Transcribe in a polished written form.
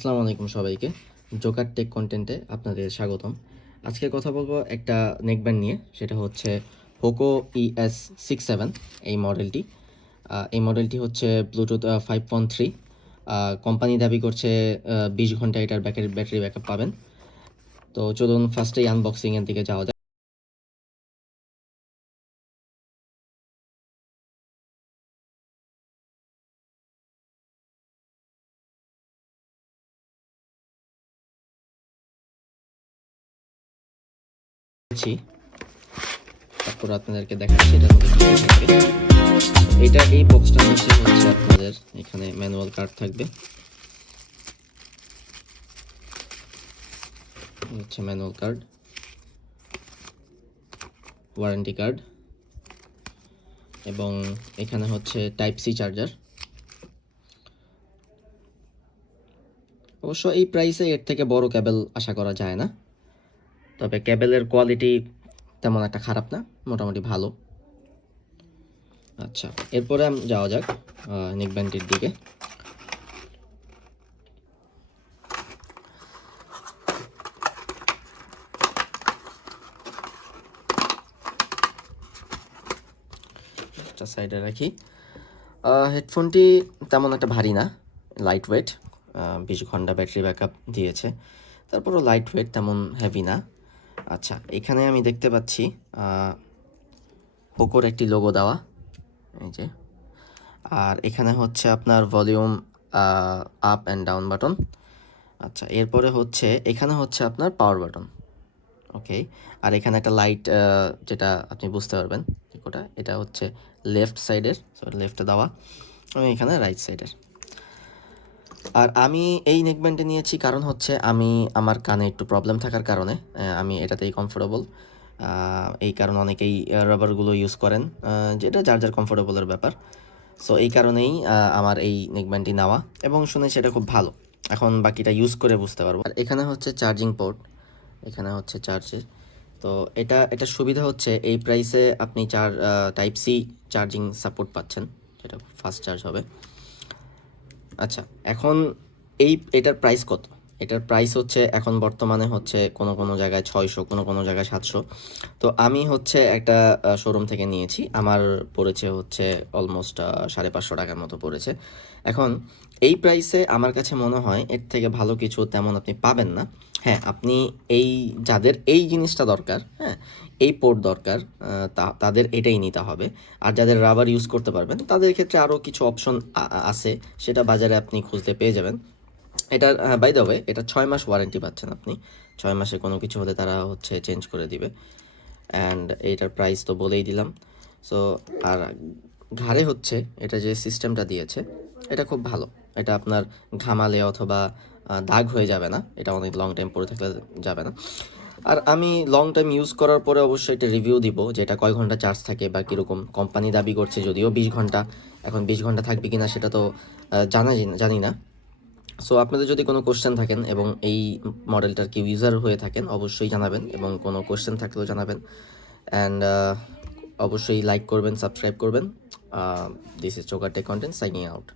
আসসালামু আলাইকুম সবাইকে। জোকার টেক কন্টেন্টে আপনাদের স্বাগতম। আজকে কথা বলবো একটা নেকব্যান্ড নিয়ে, সেটা হচ্ছে পোকো ES67 এই মডেলটি। এই মডেলটি হচ্ছে ব্লুটুথ 5.3। কোম্পানি দাবি করছে 20 ঘন্টা এটার ব্যাটারি ব্যাকআপ পাবেন। তো চলুন ফার্স্টেই আনবক্সিংয়ের দিকে যাওয়া যাক। তারপর আপনাদেরকে দেখাচ্ছি এটার মধ্যে কি থাকবে। এই বক্সটার মধ্যে হচ্ছে আপনাদের এখানে ম্যানুয়াল কার্ড থাকবে। হচ্ছে ম্যানুয়াল কার্ড, ওয়ারেন্টি কার্ড, এবং এখানে হচ্ছে টাইপ সি চার্জার। অবশ্য এই প্রাইসে এর থেকে বড় কেবল আশা করা যায় না, তবে কেবলের কোয়ালিটি তেমন একটা খারাপ না, মোটামুটি ভালো। আচ্ছা, এরপরে যাওয়া যাক নেকব্যান্ডটির দিকে। সাইডে রাখি। হেডফোনটি তেমন একটা ভারী না, লাইট ওয়েট। 20 ঘন্টা ব্যাটারি ব্যাকআপ দিয়েছে, তারপরও লাইট ওয়েট, তেমন হেভি না। আচ্ছা, এখানে আমি দেখতে পাচ্ছি পোকোর একটি লোগো দেওয়া, এই যে। আর এখানে হচ্ছে আপনার volume up and down button. আচ্ছা, এরপরে হচ্ছে এখানে হচ্ছে আপনার পাওয়ার বাটন। ওকে, আর এখানে একটা লাইট, যেটা আপনি বুঝতে পারবেন কোটা, এটা হচ্ছে লেফট সাইডের, লেফটে দেওয়া, এবং এখানে রাইট সাইডের। আর আমি এই নেকব্যান্ডে নিয়েছি কারণ হচ্ছে আমি আমার কানে একটু প্রবলেম থাকার কারণে আমি এটাতেই কমফোর্টেবল। এই কারণে অনেকেই রাবারগুলো ইউজ করেন, যেটা যার যার কমফোর্টেবলের ব্যাপার। সো এই কারণেই আমার এই নেকব্যান্ডটি নেওয়া, এবং শুনেছি এটা খুব ভালো। এখন বাকিটা ইউজ করে বুঝতে পারবো। আর এখানে হচ্ছে চার্জিং পোর্ট, এখানে হচ্ছে চার্জের। তো এটা সুবিধা হচ্ছে এই প্রাইসে আপনি টাইপ সি চার্জিং সাপোর্ট পাচ্ছেন, যেটা ফাস্ট চার্জ হবে। আচ্ছা, এখন এটার প্রাইস কত? এটার প্রাইস হচ্ছে এখন বর্তমানে হচ্ছে কোনো কোনো জায়গায় 600, কোনো কোনো জায়গায় 700। তো আমি হচ্ছে একটা শোরুম থেকে নিয়েছি, আমার পড়েছে হচ্ছে অলমোস্ট 550 টাকার মতো পড়েছে। এখন এই প্রাইসে আমার কাছে মনে হয় এর থেকে ভালো কিছু তেমন আপনি পাবেন না। হ্যাঁ, আপনি যাদের এই জিনিসটা দরকার, হ্যাঁ, এই পোর্ট দরকার, তাদের এটাই নিতে হবে। আর যাদের রাবার ইউজ করতে পারবেন তাদের ক্ষেত্রে আরও কিছু অপশন আছে, সেটা বাজারে আপনি খুঁজতে পেয়ে যাবেন। এটার বাই দ্য ওয়ে, এটা 6 মাস ওয়ারেন্টি পাচ্ছেন আপনি। 6 মাসে কোনো কিছু হলে তারা হচ্ছে চেঞ্জ করে দিবে। অ্যান্ড এইটার প্রাইস তো বলেই দিলাম। সো আর ঘাড়ে হচ্ছে এটা যে সিস্টেমটা দিয়েছে, এটা খুব ভালো। এটা আপনার ঘামালে অথবা দাগ হয়ে যাবে না, এটা অনেক লং টাইম পরে থাকলে যাবে না। আর আমি লং টাইম ইউজ করার পরে অবশ্যই এটা রিভিউ দিব যে এটা কয় ঘন্টা চার্জ থাকে বা কীরকম। কোম্পানি দাবি করছে যদিও 20 ঘন্টা, এখন 20 ঘন্টা থাকবে কি না সেটা তো জানি না। সো আপনাদের যদি কোনো কোশ্চেন থাকেন এবং এই মডেলটার কেউ ইউজার হয়ে থাকেন, অবশ্যই জানাবেন, এবং কোনো কোশ্চেন থাকলেও জানাবেন। অ্যান্ড অবশ্যই লাইক করবেন, সাবস্ক্রাইব করবেন। This is Joker Tech content, signing out.